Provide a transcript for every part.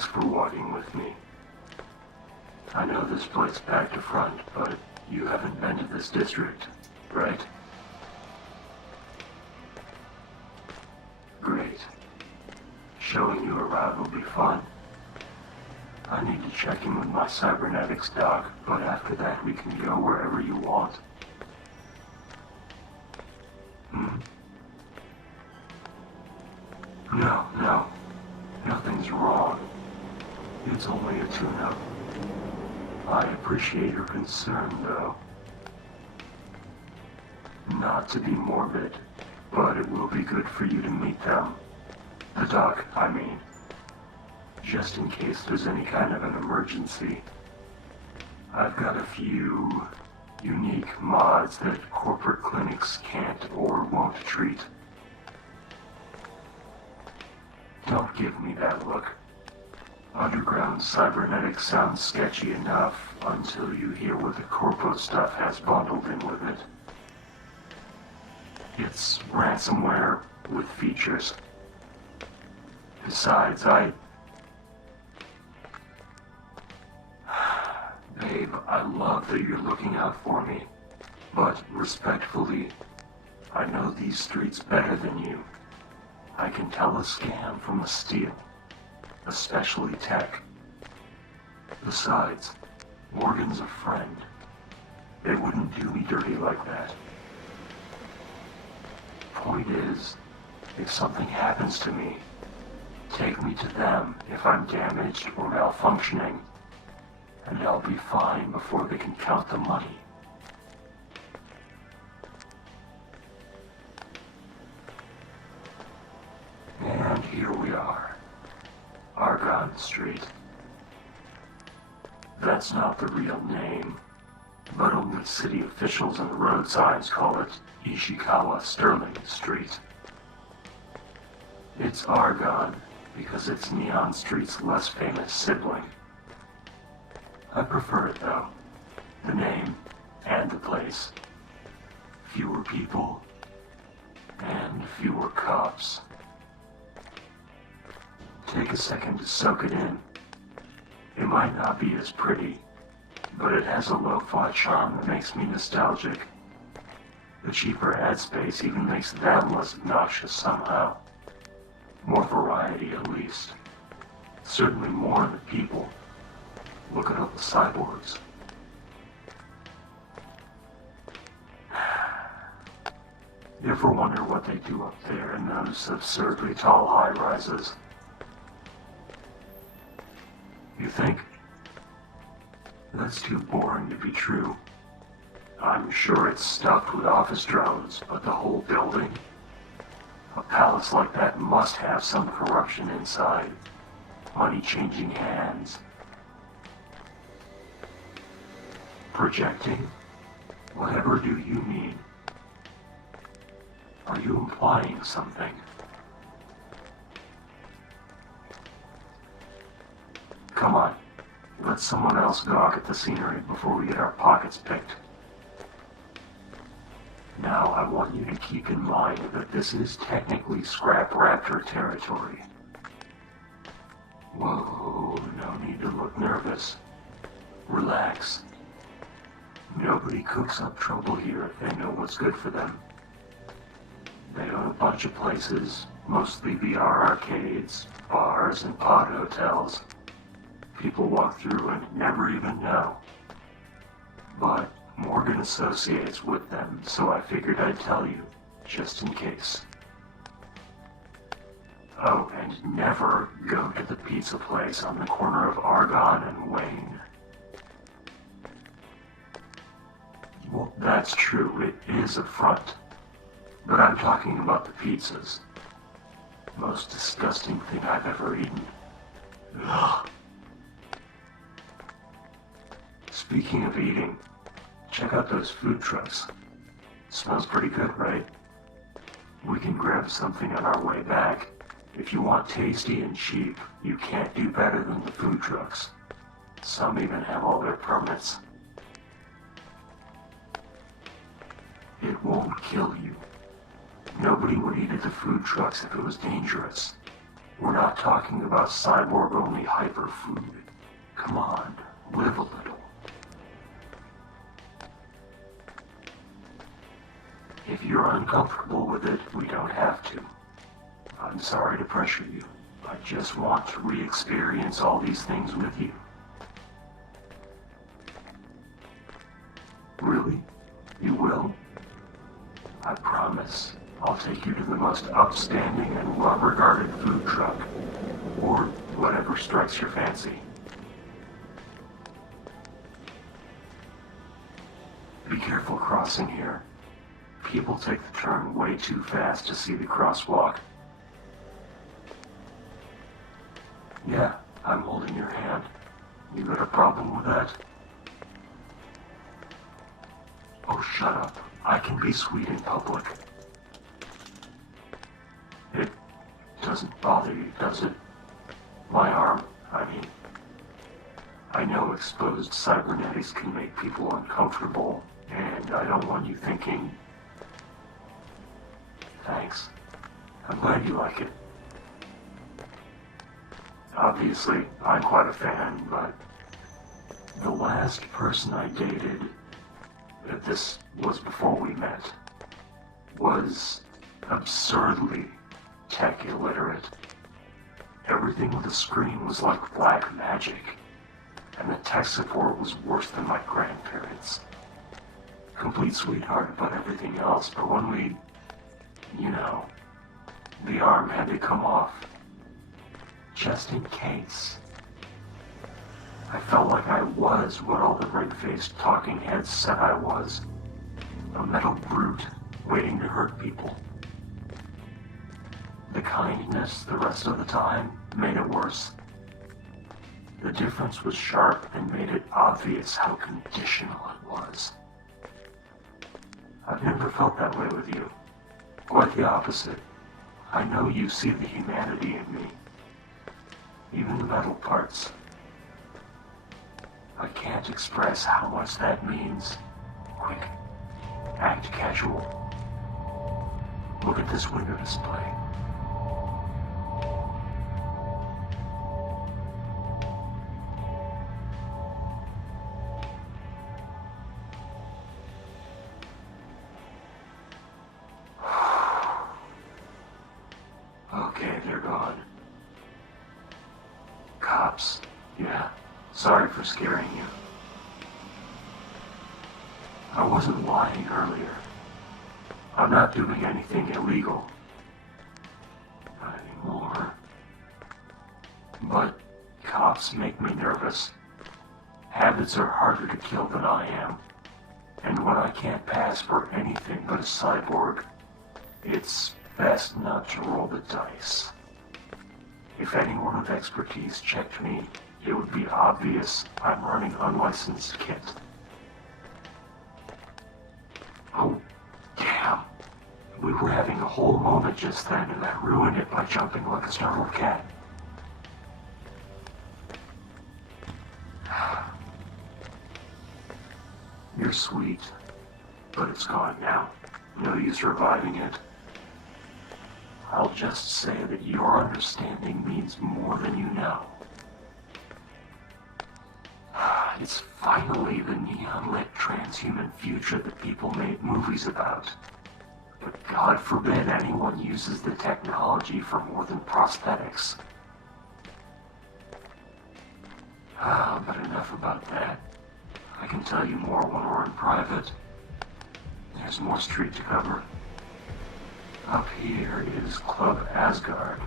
Thanks for walking with me. I know this place back to front, but you haven't been to this district, right? Great. Showing you around will be fun. I need to check in with my cybernetics doc, but after that we can go wherever you want. No. Nothing's wrong. It's only a tune-up. I appreciate your concern, though. Not to be morbid, but it will be good for you to meet them. The doc, I mean. Just in case there's any kind of an emergency. I've got a few unique mods that corporate clinics can't or won't treat. Don't give me that look. Underground cybernetics sounds sketchy enough until you hear what the corpo stuff has bundled in with it. It's ransomware with features. Besides, Babe, I love that you're looking out for me, but respectfully, I know these streets better than you. I can tell a scam from a steal, especially tech. Besides, Morgan's a friend. They wouldn't do me dirty like that. Point is, if something happens to me, take me to them if I'm damaged or malfunctioning, and I'll be fine before they can count the money. And here we are, Argon Street. That's not the real name, but only city officials and road signs call it Ishikawa Sterling Street. It's Argon because it's Neon Street's less famous sibling. I prefer it though, the name and the place. Fewer people and fewer cops. Take a second to soak it in. It might not be as pretty, but it has a lo-fi charm that makes me nostalgic. The cheaper ad space even makes them less obnoxious somehow. More variety at least. Certainly more in the people. Look at all the cyborgs. You ever wonder what they do up there in those absurdly tall high-rises? You think? That's too boring to be true. I'm sure it's stuffed with office drones, but the whole building? A palace like that must have some corruption inside. Money changing hands. Projecting? Whatever do you mean? Are you implying something? Come on, let someone else gawk at the scenery before we get our pockets picked. Now I want you to keep in mind that this is technically Scrap Raptor territory. Whoa, no need to look nervous. Relax. Nobody cooks up trouble here if they know what's good for them. They own a bunch of places, mostly VR arcades, bars, and pod hotels. People walk through and never even know. But Morgan associates with them, so I figured I'd tell you, just in case. Oh, and never go to the pizza place on the corner of Argon and Wayne. Well, that's true, it is a front. But I'm talking about the pizzas. Most disgusting thing I've ever eaten. Ugh. Speaking of eating, check out those food trucks. Smells pretty good, right? We can grab something on our way back. If you want tasty and cheap, you can't do better than the food trucks. Some even have all their permits. It won't kill you. Nobody would eat at the food trucks if it was dangerous. We're not talking about cyborg-only hyperfood. Come on, live a little. If you're uncomfortable with it, we don't have to. I'm sorry to pressure you. I just want to re-experience all these things with you. Really? You will? I promise. I'll take you to the most upstanding and well-regarded food truck, or whatever strikes your fancy. Be careful crossing here. People take the turn way too fast to see the crosswalk. Yeah, I'm holding your hand. You got a problem with that? Oh, shut up. I can be sweet in public. It doesn't bother you, does it? My arm, I mean. I know exposed cybernetics can make people uncomfortable, and I don't want you thinking... Thanks. I'm glad you like it. Obviously, I'm quite a fan, but the last person I dated, this was before we met, was absurdly tech illiterate. Everything with a screen was like black magic, and the tech support was worse than my grandparents. Complete sweetheart about everything else, but when we, the arm had to come off. Just in case. I felt like I was what all the red-faced talking heads said I was. A metal brute waiting to hurt people. The kindness the rest of the time made it worse. The difference was sharp and made it obvious how conditional it was. I've never felt that way with you. Quite the opposite. I know you see the humanity in me. Even the metal parts. I can't express how much that means. Quick, act casual. Look at this window display. Okay, they're gone. Cops. Yeah, sorry for scaring you. I wasn't lying earlier. I'm not doing anything illegal. Not anymore. But cops make me nervous. Habits are harder to kill than I am. And when I can't pass for anything but a cyborg, it's best not to roll the dice. If anyone with expertise checked me, it would be obvious I'm running unlicensed kit. Oh, damn. We were having a whole moment just then, and I ruined it by jumping like a startled cat. You're sweet, but it's gone now. No use reviving it. I'll just say that your understanding means more than you know. It's finally the neon-lit transhuman future that people made movies about. But God forbid anyone uses the technology for more than prosthetics. But enough about that. I can tell you more when we're in private. There's more street to cover. Up here is Club Asgard.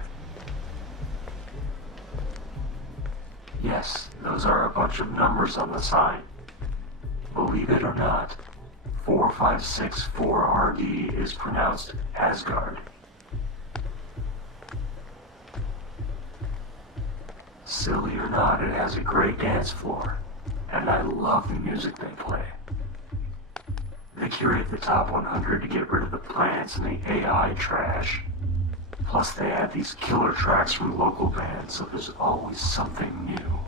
Yes, those are a bunch of numbers on the sign. Believe it or not, 4564RD is pronounced Asgard. Silly or not, it has a great dance floor, and I love the music they play. They curate the top 100 to get rid of the plants and the AI trash. Plus they add these killer tracks from local bands, so there's always something new.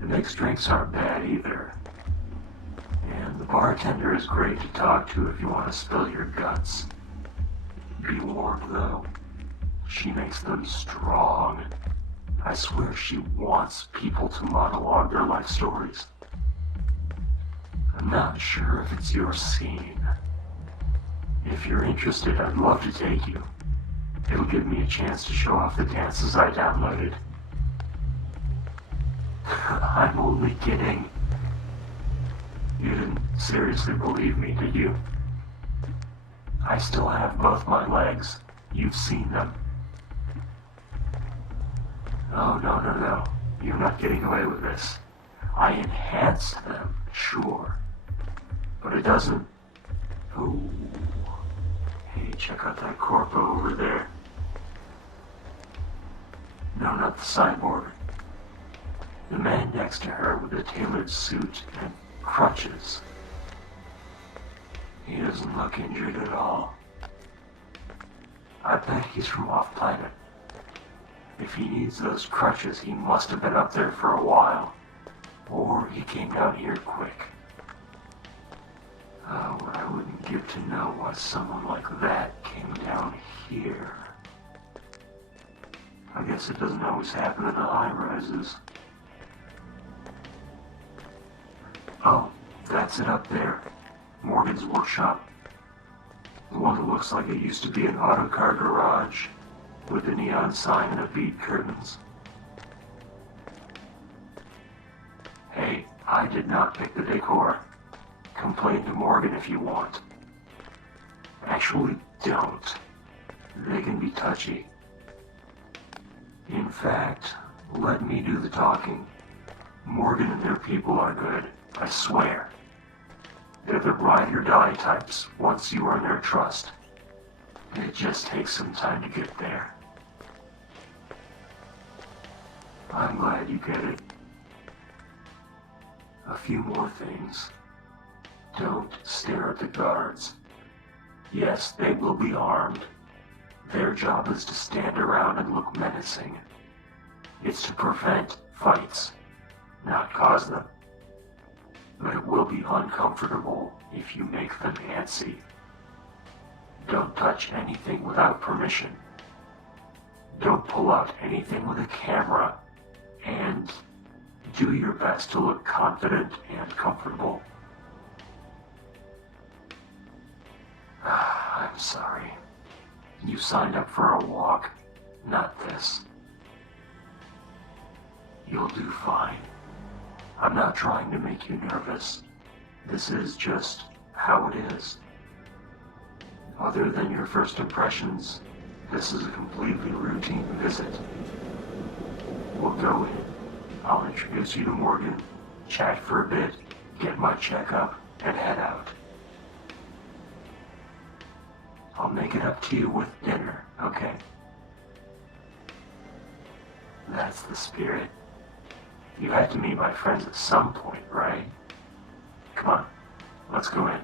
The mixed drinks aren't bad either. And the bartender is great to talk to if you want to spill your guts. Be warned though, She makes them strong. I swear she wants people to monologue their life stories. I'm not sure if it's your scene. If you're interested, I'd love to take you. It'll give me a chance to show off the dances I downloaded. I'm only kidding. You didn't seriously believe me, did you? I still have both my legs. You've seen them. Oh, no. You're not getting away with this. I enhanced them, sure. But it doesn't... Ooh. Hey, check out that corpo over there. No, not the cyborg. The man next to her with the tailored suit and crutches. He doesn't look injured at all. I bet he's from off-planet. If he needs those crutches, he must have been up there for a while. Or he came down here quick. Oh, I wouldn't give to know why someone like that came down here. I guess it doesn't always happen in the high-rises. Oh, that's it up there. Morgan's workshop. The one that looks like it used to be an auto car garage, with a neon sign and a bead curtains. Hey, I did not pick the decor. Complain to Morgan if you want. Actually, don't. They can be touchy. In fact, let me do the talking. Morgan and their people are good, I swear. They're the ride or die types once you earn their trust. It just takes some time to get there. I'm glad you get it. A few more things. Don't stare at the guards. Yes, they will be armed. Their job is to stand around and look menacing. It's to prevent fights, not cause them. But it will be uncomfortable if you make them antsy. Don't touch anything without permission. Don't pull out anything with a camera. And do your best to look confident and comfortable. I'm sorry. You signed up for a walk, not this. You'll do fine. I'm not trying to make you nervous. This is just how it is. Other than your first impressions, this is a completely routine visit. We'll go in. I'll introduce you to Morgan, chat for a bit, get my checkup, and head out. I'll make it up to you with dinner, okay? That's the spirit. You had to meet my friends at some point, right? Come on, let's go in.